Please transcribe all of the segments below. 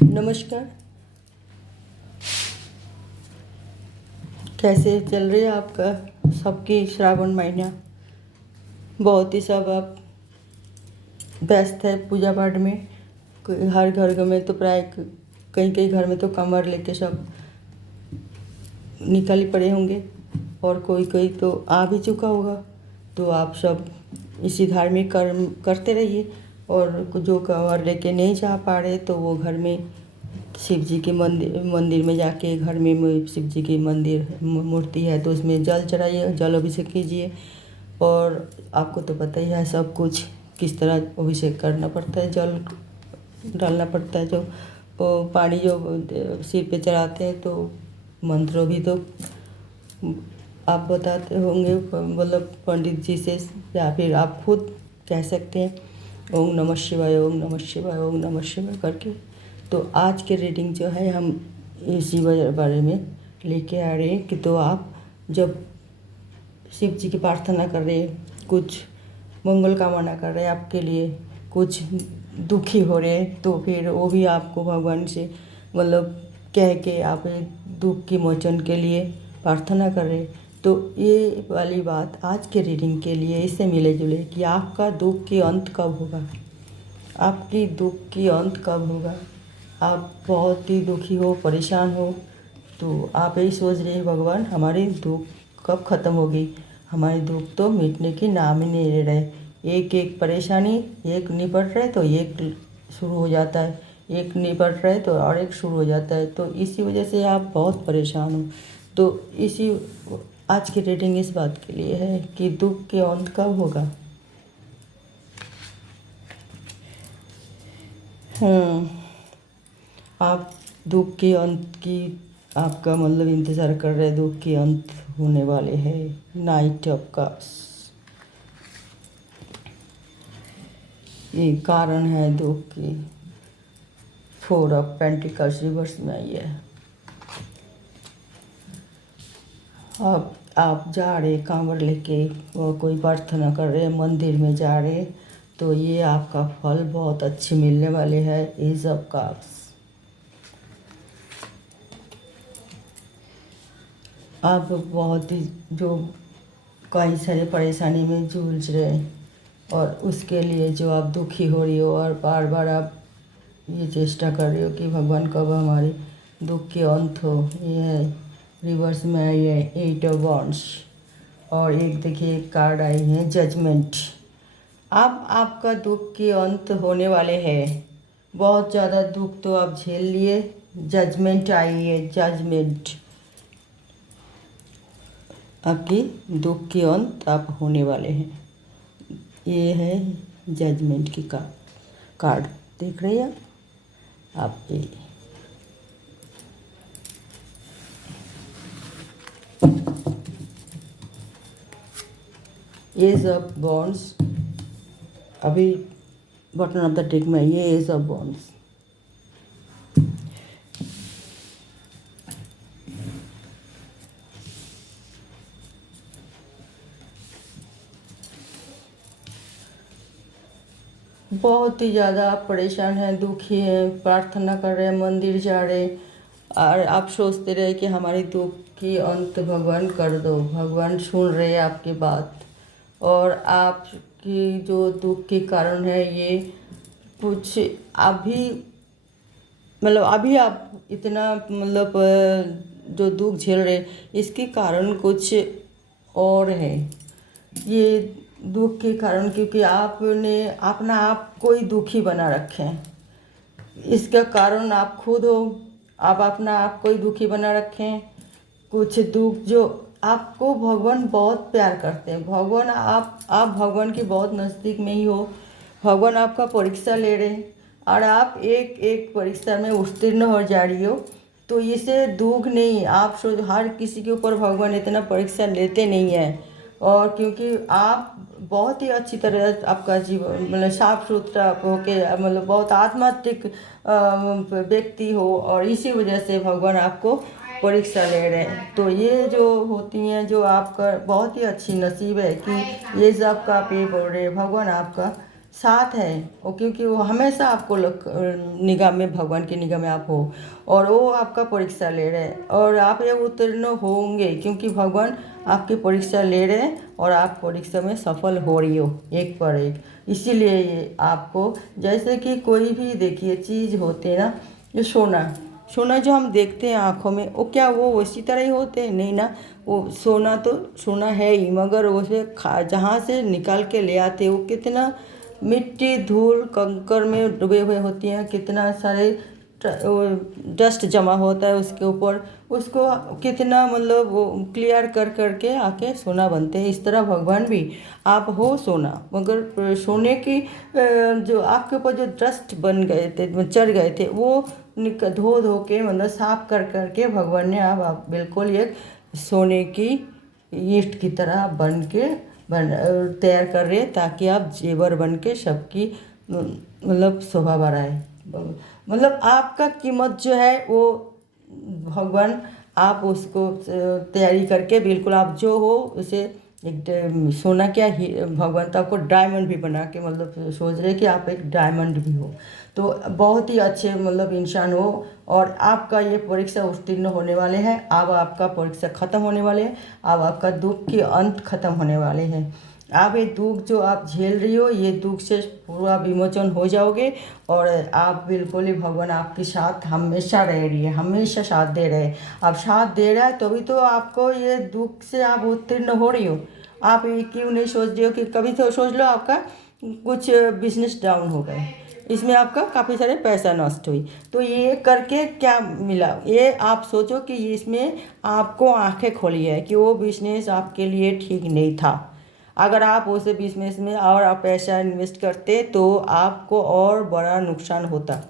नमस्कार। कैसे चल रही है आपका सबकी श्रावण महीना? बहुत ही सब आप व्यस्त है पूजा पाठ में। हर घर में तो प्राय कई कई घर में तो कमर लेके सब निकल ही पड़े होंगे, और कोई कोई तो आ भी चुका होगा। तो आप सब इसी धार्मिक कर्म करते रहिए, और जो कमर लेके नहीं जा पा रहे तो वो घर में शिव जी के मंदिर में जाके, घर में शिव जी की मूर्ति है तो उसमें जल चढ़ाइए, जल अभिषेक कीजिए। और आपको तो पता ही है सब कुछ किस तरह अभिषेक करना पड़ता है, जल डालना पड़ता है, जो वो पानी जो सिर पे चढ़ाते हैं। तो मंत्र भी तो आप बताते होंगे, मतलब पंडित जी से, या फिर आप खुद कह सकते हैं ओम नमः शिवाय, ओम नमः शिवाय, ओम नमः शिवाय करके। तो आज के रीडिंग जो है हम इसी बारे में लेके आ रहे हैं कि तो आप जब शिव जी की प्रार्थना कर रहे हैं, कुछ मंगल कामना कर रहे हैं आपके लिए, कुछ दुखी हो रहे हैं, तो फिर वो भी आपको भगवान से मतलब कह के आप दुख की मोचन के लिए प्रार्थना कर रहे हैं। तो ये वाली बात आज के रीडिंग के लिए इससे मिले जुले कि आपका दुख की अंत कब होगा, आपकी दुख की अंत कब होगा। आप बहुत ही दुखी हो, परेशान हो, तो आप यही सोच रहे हैं भगवान हमारी दुख कब ख़त्म होगी। हमारी दुख तो मिटने की नाम ही नहीं ले रहे। एक एक परेशानी एक निपट रहे तो एक शुरू हो जाता है, एक निपट रहे तो और एक शुरू हो जाता है। तो इसी वजह से आप बहुत परेशान हो। तो इसी आज की रीडिंग इस बात के लिए है कि दुख के अंत कब होगा। आप दुख के अंत की आपका मतलब इंतज़ार कर रहे, दुख के अंत होने वाले हैं। नाइट ऑफ कप्स, ये कारण है दुख की। फोर ऑफ पेंटिकल्स रिवर्स में आई है। अब आप जा रहे कांवर लेके, वो कोई प्रार्थना कर रहे, मंदिर में जा रहे, तो ये आपका फल बहुत अच्छे मिलने वाले हैं। एज ऑफ कप्स, आप बहुत ही जो कई सारे परेशानी में जूझ रहे हैं, और उसके लिए जो आप दुखी हो रही हो, और बार बार आप ये चेष्टा कर रही हो कि भगवान कब हमारे दुख के अंत हो। ये है रिवर्स में आई है एट ऑफ वॉन्ड्स, और एक देखिए एक कार्ड आई है जजमेंट। अब आपका दुख के अंत होने वाले हैं। बहुत ज़्यादा दुख तो आप झेल लिए, जजमेंट आई है, जजमेंट। आपकी दुख के अंत आप होने वाले हैं। ये है जजमेंट की कार्ड देख रहे हैं आप ये। एज ऑफ बॉन्ड्स, अभी बटन ऑफ द डेक में ये एज ऑफ बॉन्ड्स। बहुत ही ज़्यादा आप परेशान हैं, दुखी हैं, प्रार्थना कर रहे हैं, मंदिर जा रहे, और आप सोचते रहे कि हमारी दुख की अंत भगवान कर दो। भगवान सुन रहे हैं आपकी बात, और आपकी जो दुख के कारण है ये कुछ अभी मतलब अभी आप इतना मतलब जो दुख झेल रहे, इसके कारण कुछ और है। ये दुख के कारण क्योंकि आपने अपना आप कोई दुखी बना रखे हैं, इसका कारण आप खुद हो। आप अपना आप कोई दुखी बना रखे हैं। कुछ दुख जो आपको भगवान बहुत प्यार करते हैं, भगवान आप भगवान के बहुत नज़दीक में ही हो। भगवान आपका परीक्षा ले रहे हैं, और आप एक एक परीक्षा में उत्तीर्ण हो जा रही हो। तो इसे दुख नहीं, आप सोच हर किसी के ऊपर भगवान इतना परीक्षा लेते नहीं है। और क्योंकि आप बहुत ही अच्छी तरह आपका जीवन मतलब साफ सुथरा होके मतलब बहुत आत्मात्मिक व्यक्ति हो, और इसी वजह से भगवान आपको परीक्षा ले रहे हैं। तो ये जो होती हैं, जो आपका बहुत ही अच्छी नसीब है कि ये सब का आप ये बोल रहे हैं भगवान आपका साथ है वो, क्योंकि वो हमेशा आपको निगाह में, भगवान की निगाह में आप हो, और वो आपका परीक्षा ले रहे हैं और आप ये उत्तीर्ण होंगे, क्योंकि भगवान आपकी परीक्षा ले रहे हैं और आप परीक्षा में सफल हो रही हो एक पर एक। इसीलिए ये आपको, जैसे कि कोई भी देखिए चीज़ होते हैं ना, ये सोना, सोना जो हम देखते हैं आँखों में, वो क्या वो उसी तरह ही होते हैं? नहीं ना। वो सोना तो सोना है ही, मगर उसे जहाँ से निकाल के ले आते हैं वो कितना मिट्टी धूल कंकर में डूबे हुए होती हैं, कितना सारे डस्ट जमा होता है उसके ऊपर, उसको कितना मतलब वो क्लियर कर करके आके सोना बनते हैं। इस तरह भगवान भी आप हो सोना, मगर सोने की जो आपके ऊपर जो डस्ट बन गए थे, चढ़ गए थे, वो धो धो के मतलब साफ कर करके भगवान ने आप बिल्कुल एक सोने की ईंट की तरह तैयार कर रहे, ताकि आप जेवर बन के सबकी मतलब शोभा बढ़ाए। मतलब आपका कीमत जो है वो भगवान, आप उसको तैयारी करके बिल्कुल आप जो हो उसे एक सोना क्या ही, भगवान तो आपको डायमंड भी बना के मतलब सोच रहे कि आप एक डायमंड भी हो। तो बहुत ही अच्छे मतलब इंसान हो, और आपका ये परीक्षा उत्तीर्ण होने वाले हैं। अब आपका परीक्षा ख़त्म होने वाले हैं, अब आपका दुख के अंत ख़त्म होने वाले हैं। आप ये दुख जो आप झेल रही हो, ये दुख से पूरा विमोचन हो जाओगे, और आप बिल्कुल ही, भगवान आपके साथ हमेशा रह रही है, हमेशा साथ दे रहे हैं। आप साथ दे रहा है तभी तो आपको ये दुख से आप उत्तीर्ण हो रही हो। आप ये क्यों नहीं सोच रही हो कि कभी तो सोच लो आपका कुछ बिजनेस डाउन हो गए, इसमें आपका काफ़ी सारे पैसा नष्ट हुई, तो ये करके क्या मिला? ये आप सोचो कि इसमें आपको आंखें खोली है कि वो बिजनेस आपके लिए ठीक नहीं था। अगर आप उस बिजनेस में और आप पैसा इन्वेस्ट करते तो आपको और बड़ा नुकसान होता।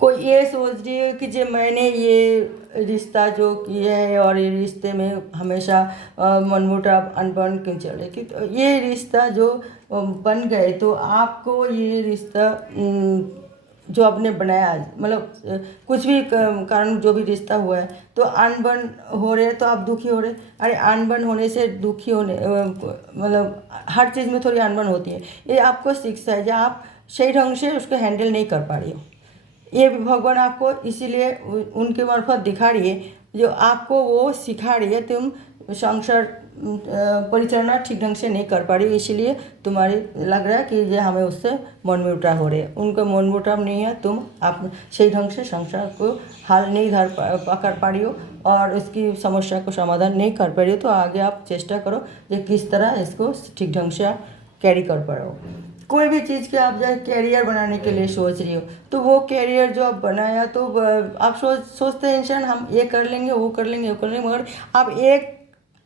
कोई ये सोच रही है कि जो मैंने ये रिश्ता जो किया है और ये रिश्ते में हमेशा मनमुटाव अनबन क्यों चले, कि तो ये रिश्ता जो बन गए, तो आपको ये रिश्ता जो आपने बनाया, मतलब कुछ भी कारण जो भी रिश्ता हुआ है, तो अनबन हो रहे तो आप दुखी हो रहे। अरे अनबन होने से दुखी होने मतलब हर चीज़ में थोड़ी अनबन होती है। ये आपको शिक्षा है जो आप सही ढंग से उसको हैंडल नहीं कर पा रही हो। ये भी भगवान आपको इसीलिए उनके मार्फत दिखा रही है, जो आपको वो सिखा रही है। तुम संसार परिचालना ठीक ढंग से नहीं कर पा रही, इसीलिए तुम्हारी लग रहा है कि ये हमें उससे मन मुटाव हो रहे हैं। उनका मन मुटाव नहीं है, तुम आप सही ढंग से संसार को हाल नहीं पकड़ पा रही हो और उसकी समस्या को समाधान नहीं कर पा रही हो। तो आगे आप चेष्टा करो कि किस तरह इसको ठीक ढंग से आप कैरी कर पाओ। कोई भी चीज़ के आप जैसे कैरियर बनाने के लिए सोच रही हो, तो वो कैरियर जो आप बनाया, तो आप सोचते हैं इंसान हम ये कर लेंगे, वो कर लेंगे, वो कर लेंगे, मगर आप एक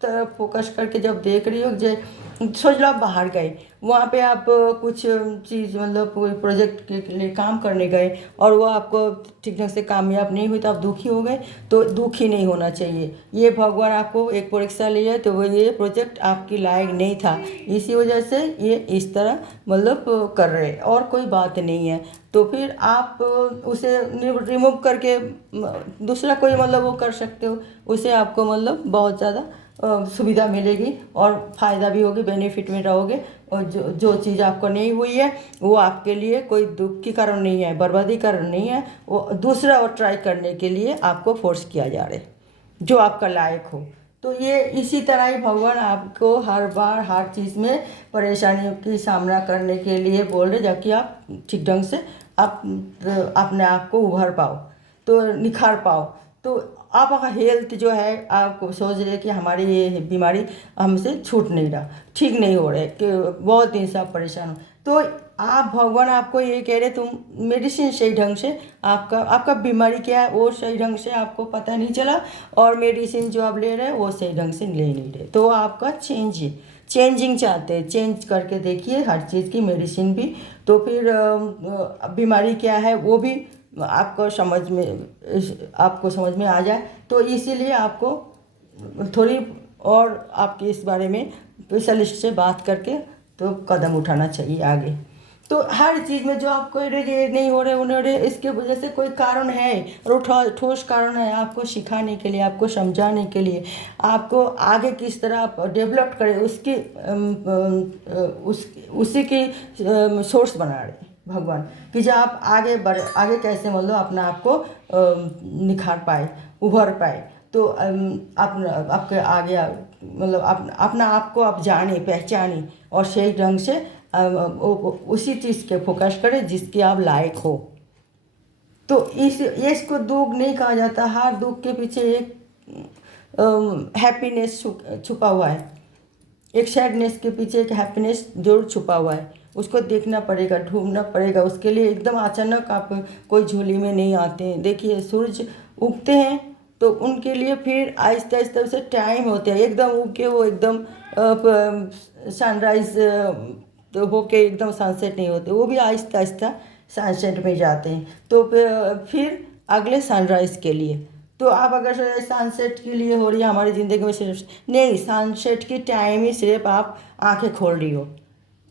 तरफ फोकस करके जब देख रही हो, जो सोच लो आप बाहर गए, वहाँ पे आप कुछ चीज़ मतलब कोई प्रोजेक्ट के लिए काम करने गए और वो आपको ठीक ढंग से कामयाब नहीं हुई, तो आप दुखी हो गए। तो दुखी नहीं होना चाहिए। ये भगवान आपको एक परीक्षा लिया, तो वो ये प्रोजेक्ट आपकी लायक नहीं था, इसी वजह से ये इस तरह मतलब कर रहे, और कोई बात नहीं है। तो फिर आप उसे रिमूव करके दूसरा कोई मतलब वो कर सकते हो, उसे आपको मतलब बहुत ज़्यादा सुविधा मिलेगी और फ़ायदा भी होगी, बेनिफिट में रहोगे। और जो चीज़ आपको नहीं हुई है वो आपके लिए कोई दुख की कारण नहीं है, बर्बादी कारण नहीं है, वो दूसरा और ट्राई करने के लिए आपको फोर्स किया जा रहा है जो आपका लायक हो। तो ये इसी तरह ही भगवान आपको हर बार हर चीज़ में परेशानियों की सामना करने के लिए बोल रहे, जबकि आप ठीक ढंग से आप अपने आप को उभर पाओ, तो निखार पाओ। तो आपका हेल्थ जो है, आप सोच रहे कि हमारी ये बीमारी हमसे छूट नहीं रहा, ठीक नहीं हो रहे, कि बहुत दिन से आप परेशान हो, तो आप भगवान आपको ये कह रहे तुम मेडिसिन सही ढंग से, आपका बीमारी क्या है वो सही ढंग से आपको पता नहीं चला, और मेडिसिन जो आप ले रहे हैं वो सही ढंग से ले नहीं रहे, तो आपका चेंजिंग चाहते हैं, चेंज करके देखिए हर चीज़ की मेडिसिन भी, तो फिर बीमारी क्या है वो भी आपको समझ में आ जाए। तो इसीलिए आपको थोड़ी और आपके इस बारे में स्पेशलिस्ट से बात करके तो कदम उठाना चाहिए आगे। तो हर चीज़ में जो आपको ये नहीं हो रहे उन्हें हो रहे, इसके वजह से कोई कारण है और वो ठोस कारण है आपको सिखाने के लिए, आपको समझाने के लिए, आपको आगे किस तरह आप डेवलप करें उसकी उसी की सोर्स बना रहे भगवान, कि जो आप आगे बढ़े, आगे कैसे मतलब अपना आपको निखार पाए, उभर पाए। तो आपके आगे मतलब अपना आप को आप जाने पहचाने और सही ढंग से उसी चीज़ के फोकस करें जिसके आप लायक हो। तो इसको दुख नहीं कहा जाता, हर दुख के पीछे एक हैप्पीनेस छुपा हुआ है, एक सैडनेस के पीछे एक हैप्पीनेस जरूर छुपा हुआ है। उसको देखना पड़ेगा, ढूंढना पड़ेगा, उसके लिए एकदम अचानक आप कोई झोली में नहीं आते हैं। देखिए सूरज उगते हैं तो उनके लिए फिर आहिस्ता आहिस्ता से टाइम होता है, एकदम उग के वो एकदम सनराइज तो होके एकदम सनसेट नहीं होते, वो भी आहिस्ता आहिस्ता सनसेट में जाते हैं। तो फिर अगले सनराइज के लिए, तो आप अगर सनसेट के लिए हो रही है हमारी ज़िंदगी में, सिर्फ नहीं, सनसेट की टाइम ही सिर्फ आप आंखें खोल रही हो,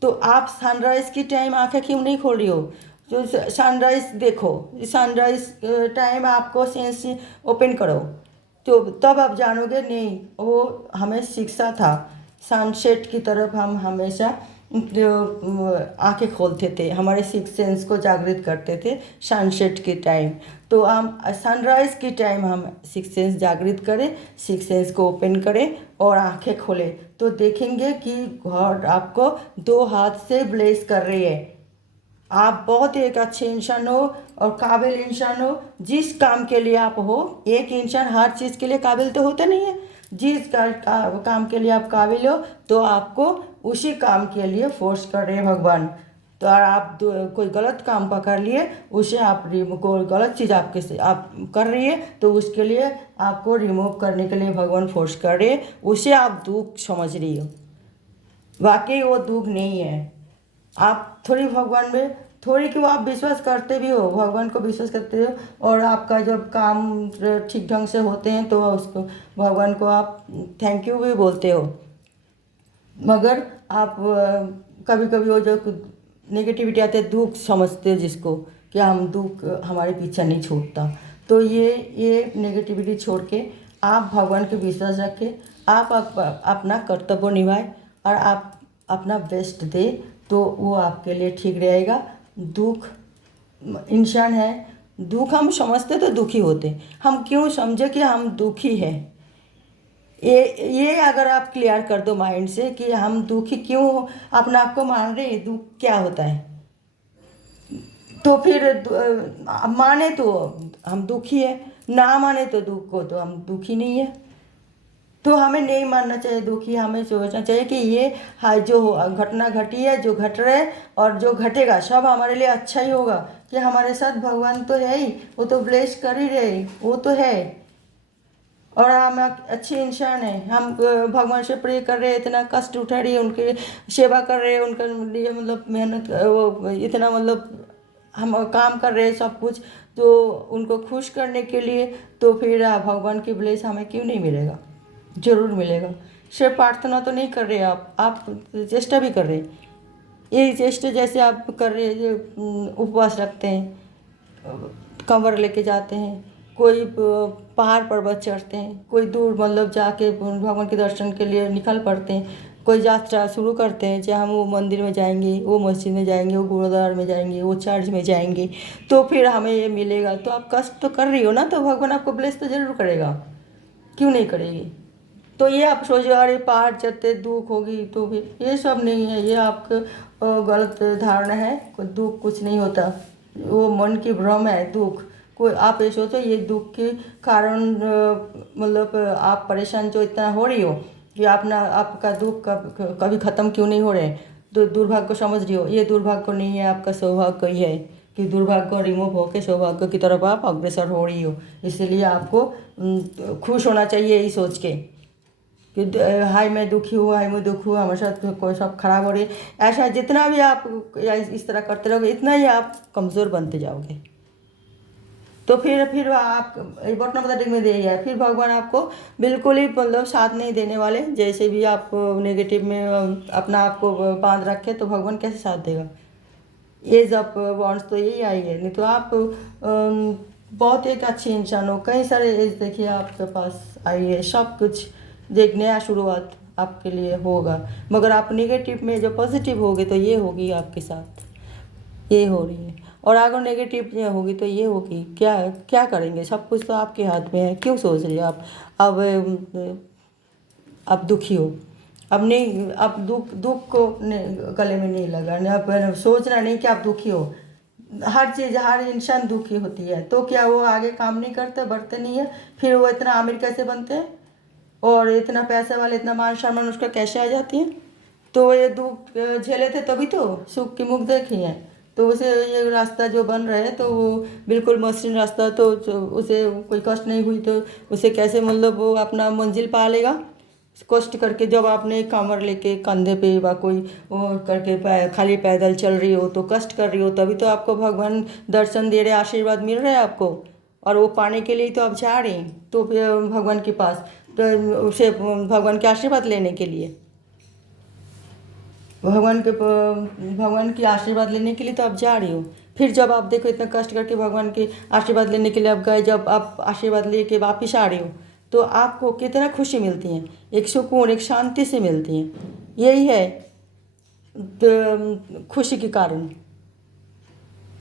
तो आप सनराइज़ की टाइम आंखें क्यों नहीं खोल रही हो? तो सनराइज़ देखो, सनराइज़ टाइम आपको सेंस ओपन करो, तो तब आप जानोगे नहीं वो हमें शिक्षा था। सनसेट की तरफ हम हमेशा आंखें खोलते थे, हमारे सिक्स सेंस को जागृत करते थे सनसेट के टाइम। तो हम सनराइज़ की टाइम हम सिक्स सेंस जागृत करें, सिक्स सेंस को ओपन करें और आंखें खोलें, तो देखेंगे कि गॉड आपको दो हाथ से ब्लेस कर रही है। आप बहुत एक अच्छे इंसान हो और काबिल इंसान हो, जिस काम के लिए आप हो। एक इंसान हर चीज़ के लिए काबिल तो होता नहीं है, जिस काम के लिए आप काबिल हो तो आपको उसी काम के लिए फोर्स कर रहे हैं भगवान। तो और आप कोई गलत काम पकड़ लिए, उसे आप कोई गलत चीज़ आपके से आप कर रही है तो उसके लिए आपको रिमूव करने के लिए भगवान फोर्स कर रहे हैं, उसे आप दुख समझ रही हो, वाकई वो दुख नहीं है। आप थोड़ी भगवान में थोड़ी क्यों आप विश्वास करते भी हो, भगवान को विश्वास करते हो, और आपका जब काम ठीक ढंग से होते हैं तो उसको भगवान को आप थैंक यू भी बोलते हो। मगर आप कभी कभी वो जो नेगेटिविटी आते है, दुख समझते हो जिसको, कि हम दुख हमारे पीछे नहीं छूटता। तो ये नेगेटिविटी छोड़ के आप भगवान के विश्वास रखें, आप अपना कर्तव्य निभाएं और आप अपना बेस्ट दे, तो वो आपके लिए ठीक रहेगा। दुख इंसान है, दुख हम समझते तो दुखी होते, हम क्यों समझे कि हम दुखी हैं, ये अगर आप क्लियर कर दो माइंड से कि हम दुखी क्यों अपना आप को मान रहे, दुख क्या होता है, तो फिर माने तो हम दुखी है, ना माने तो दुख को तो हम दुखी नहीं है। तो हमें नहीं मानना चाहिए दुखी, हमें सोचना चाहिए कि ये जो घटना घटी है, जो घट रहा है और जो घटेगा सब हमारे लिए अच्छा ही होगा, कि हमारे साथ भगवान तो है ही, वो तो ब्लेस कर ही रहे, वो तो है और हम अच्छे इंसान हैं। हम भगवान से प्रे कर रहे हैं, इतना कष्ट उठा रही है, उनकी सेवा कर रहे हैं, उनका लिए मतलब मेहनत वो इतना मतलब हम काम कर रहे हैं सब कुछ, तो उनको खुश करने के लिए, तो फिर भगवान की ब्लेस हमें क्यों नहीं मिलेगा, जरूर मिलेगा। सिर्फ प्रार्थना तो नहीं कर रहे आप चेष्टा भी कर रहे हैं। ये चेष्टा जैसे आप कर रहे हैं, उपवास रखते हैं, कंवर लेके जाते हैं, कोई पहाड़ पर्वत चढ़ते हैं, कोई दूर मतलब जाके भगवान के दर्शन के लिए निकल पड़ते हैं, कोई यात्रा शुरू करते हैं, चाहे हम वो मंदिर में जाएंगे, वो मस्जिद में जाएंगे, वो गुरुद्वारा में जाएंगे, वो चर्च में जाएंगे, तो फिर हमें ये मिलेगा। तो आप कष्ट तो कर रही हो ना, तो भगवान आपको ब्लेस तो जरूर करेगा, क्यों नहीं करेगी। तो ये आप सोचो अरे पहाड़ चढ़ते दुख होगी, तो फिर ये सब नहीं है, ये आपका गलत धारणा है। कोई दुख कुछ नहीं होता, वो मन की भ्रम है दुख। कोई आप ये सोचो ये दुख के कारण मतलब आप परेशान जो इतना हो रही हो कि आपका दुख कभी ख़त्म क्यों नहीं हो रहे, तो दुर्भाग्य को समझ रही हो। ये दुर्भाग्य नहीं है, आपका सौभाग्य ही है कि दुर्भाग्य को रिमूव होकर सौभाग्य की तरफ आप अग्रसर हो रही हो। इसलिए आपको खुश होना चाहिए यही सोच के कि हाय मैं दुखी हूँ, हाय मैं दुख हुआ, हमारे साथ कोई सब खराब हो रही है। ऐसा जितना भी आप इस तरह करते रहोगे, इतना ही आप कमज़ोर बनते जाओगे। तो फिर आप बटना बता में दे गया, फिर भगवान आपको बिल्कुल ही मतलब साथ नहीं देने वाले। जैसे भी आप नेगेटिव में अपना आप को बांध रखे तो भगवान कैसे साथ देगा। एज ऑफ वांट्स तो यही आई है। नहीं तो आप बहुत एक अच्छे इंसान हो, कई सारे एज देखिए आपके पास आई है, सब कुछ एक नया शुरुआत आपके लिए होगा। मगर आप नेगेटिव में जो पॉजिटिव होगे तो ये होगी आपके साथ, ये हो रही है। और अगर नेगेटिव ये होगी तो ये होगी, क्या क्या करेंगे, सब कुछ तो आपके हाथ में है, क्यों सोच रही हो आप। अब दुखी हो, अब नहीं, अब दुख दुख को गले में नहीं लगाना, अब सोचना नहीं कि आप दुखी हो। हर चीज़, हर इंसान दुखी होती है, तो क्या वो आगे काम नहीं करते, बढ़ते नहीं है, फिर वो इतना अमीर कैसे बनते हैं, और इतना पैसे वाले, इतना मान सम्मान उसका कैसे आ जाती है। तो ये दुख झेले थे तभी तो सुख की मुख देखी है। तो उसे ये रास्ता जो बन रहा है तो वो बिल्कुल मसृण रास्ता, तो उसे कोई कष्ट नहीं हुई तो उसे कैसे मतलब वो अपना मंजिल पा लेगा। कष्ट करके जब आपने कमर लेके कंधे पे व कोई वो करके खाली पैदल चल रही हो, तो कष्ट कर रही हो, तभी तो आपको भगवान दर्शन दे रहे, आशीर्वाद मिल रहा है आपको। और वो पाने के लिए तो आप जा रहे हैं तो भगवान के पास, तो उसे भगवान के आशीर्वाद लेने के लिए, भगवान की आशीर्वाद लेने के लिए तो आप जा रही हो। फिर जब आप देखो इतना कष्ट करके भगवान के आशीर्वाद लेने के लिए आप गए, जब आप आशीर्वाद लेके वापिस आ रही हो तो आपको कितना खुशी मिलती है, एक सुकून, एक शांति से मिलती है। यही है तो खुशी के कारण।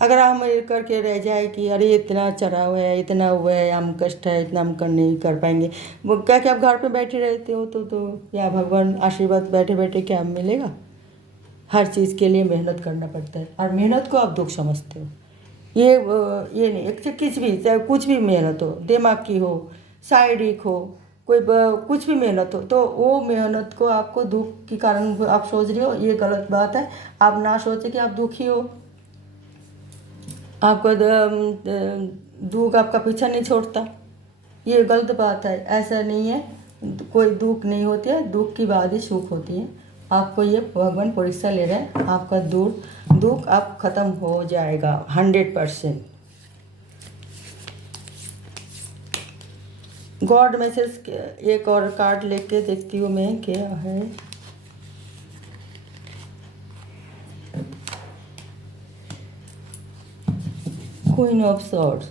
अगर हम ये करके रह जाए कि अरे इतना चढ़ा हुआ है, इतना हुआ है, हम कष्ट है, इतना हम कर नहीं कर पाएंगे, वो क्या क्या आप घर पे बैठे रहते हो तो क्या भगवान आशीर्वाद बैठे बैठे क्या मिलेगा। हर चीज़ के लिए मेहनत करना पड़ता है, और मेहनत को आप दुख समझते हो। ये नहीं, एक किसी भी, चाहे कुछ भी मेहनत हो, दिमाग की हो, शारीरिक हो, कोई कुछ भी मेहनत हो, तो वो मेहनत को आपको दुख के कारण आप सोच रहे हो, ये गलत बात है। आप ना सोचे कि आप दुखी हो, आपको दुख आपका पीछा नहीं छोड़ता, ये गलत बात है। ऐसा नहीं है, कोई दुख नहीं होती है, दुख की बाद ही सुख होती है। आपको ये भगवान परीक्षा ले रहे हैं, आपका दुख अब खत्म हो जाएगा 100%। गॉड मैसेज एक और कार्ड लेके देखती हूँ मैं क्या है। क्वीन ऑफ सॉर्ड्स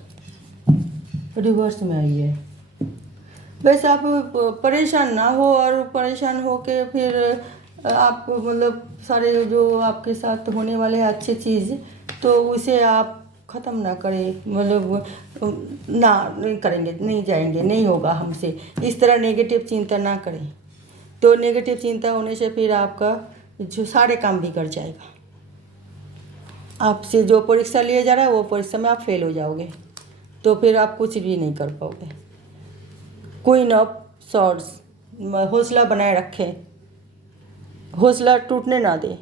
रिवर्स में आई है। वैसे आप परेशान ना हो, और परेशान हो के फिर आप मतलब सारे जो आपके साथ होने वाले अच्छी चीज़, तो उसे आप ख़त्म ना करें, मतलब ना नहीं करेंगे, नहीं जाएंगे, नहीं होगा हमसे, इस तरह नेगेटिव चिंता ना करें। तो नेगेटिव चिंता होने से फिर आपका जो सारे काम बिगड़ जाएगा। आपसे जो परीक्षा लिया जा रहा है वो परीक्षा में आप फेल हो जाओगे, तो फिर आप कुछ भी नहीं कर पाओगे। क्वीन ऑफ सॉर्ड्स, हौसला बनाए रखें, हौसला टूटने ना दें,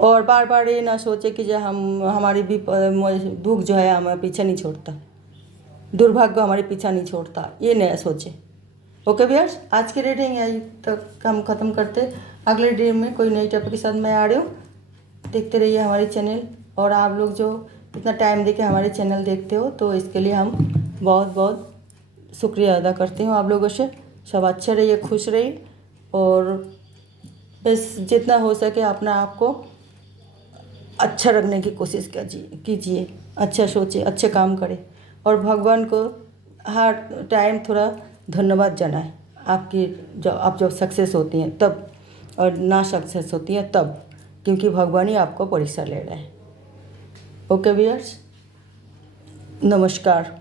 और बार बार ये ना सोचे कि जो हमारी भी दुख जो है हमें पीछे नहीं छोड़ता, दुर्भाग्य हमारे पीछा नहीं छोड़ता, ये नया सोचे। ओके व्यूअर्स, आज की रीडिंग यही तक हम ख़त्म करते। अगले रीडिंग में कोई नई टॉपिक के साथ मैं आ रही हूँ। देखते रहिए हमारे चैनल, और आप लोग जो इतना टाइम देके हमारे चैनल देखते हो तो इसके लिए हम बहुत बहुत शुक्रिया अदा करते हैं आप लोगों से। सब अच्छे रहिए, खुश रहिए, और बस जितना हो सके अपना आप को अच्छा रखने की कोशिश कीजिए, अच्छा सोचिए, अच्छे काम करें, और भगवान को हर टाइम थोड़ा धन्यवाद जनाएं। आपकी आप जब सक्सेस होती हैं तब, और ना सक्सेस होती हैं तब, क्योंकि भगवान ही आपको परीक्षा ले रहे हैं। ओके व्यूअर्स, नमस्कार।